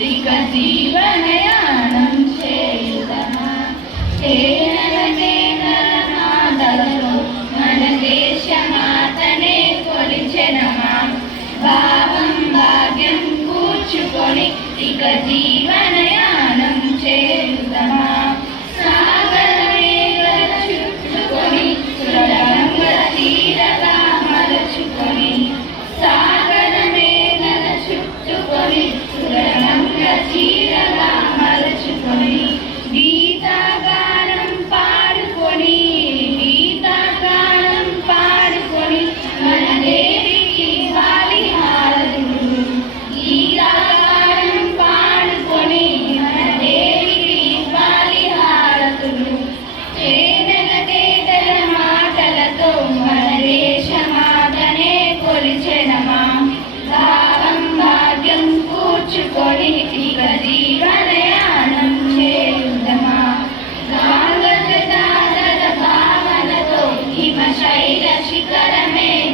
ఇక జీవనయానం చేయుదమా. మాటలతో మన దేశమాతనే కొలిచెనమా. భావం భాగ్యం కూర్చుకొని ఇక జీవనయానం చేయుదమా. సాగరమేగల చుట్టుకొని సురరంగ చీరగా మరచుకొని సాగరమేగల చుట్టుకొని సురరంగ చీరగా మరచుకొని గీతాగానం పాడుకొని గీతాగానం పాడుకొని మన దేవికి వాలి హారతులు. గీతాగానం పాడుకొని మన దేవికి వాలి హారతులు. చేనెల తేటల మాటలతో మన దేశమాతనే కొలిచెనమా. భావం భాగ్యం కూర్చుకొని ఇక జీవనయానం చేయుదమా. భావనతో హిమశైల శిఖరమే